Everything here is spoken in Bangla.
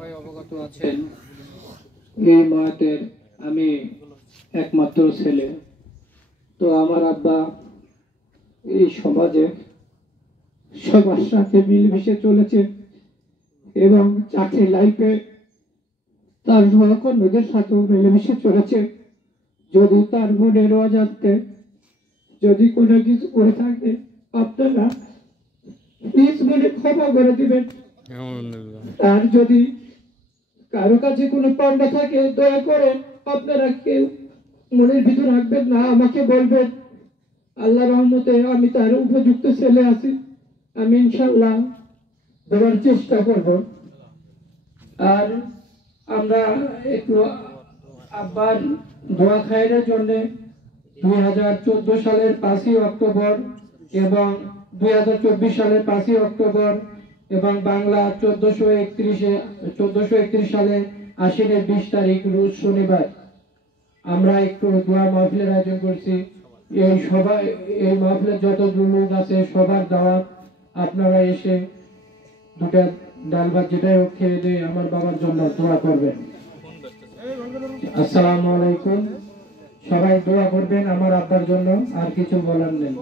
সবাই অবগত আছেন এই মায়ের আমি একমাত্র ছেলে। তো আমার আব্বা এই সমাজে সবার সাথে মিলেমিশে চলেছে এবং চাকরি লাইফে তার সহকর্মীদের সাথেও মিলেমিশে চলেছে। যদি তার মনের অজান্তে যদি কোনো কিছু করে থাকে আপনারা প্লিজ মনে ক্ষমা করে দিবেন। আর যদি কারো কাছে কোনো পান্ডা থাকে দয়া করে আপনারা কেউ মনের ভিতর রাখবেন না, আমাকে বলবেন। আল্লাহ রহমতে আমি তার উপযুক্ত ছেলে আছি, আমি ইনশাল্লাহ দেওয়ার চেষ্টা করব। আর আমরা একটু আব্বার দোয়া খায়ের জন্য 2014 সালের 5ই অক্টোবর এবং 2024 সালের 5ই অক্টোবর এবং বাংলা 1431 সালে আশ্বিনের 20 তারিখ রোজ শনিবার আমরা একটু দোয়া মাহফিলের আয়োজন করছি। এই সবাই এই মাহফিলের যত লোক আছে সবার দাওয়াত, আপনারা এসে দুটা ডাল ভাত যেটাই হোক খেয়ে দিয়ে আমার বাবার জন্য দোয়া করবেন। আসসালামু আলাইকুম, সবাই দোয়া করবেন আমার আব্বার জন্য, আর কিছু বলার নেই।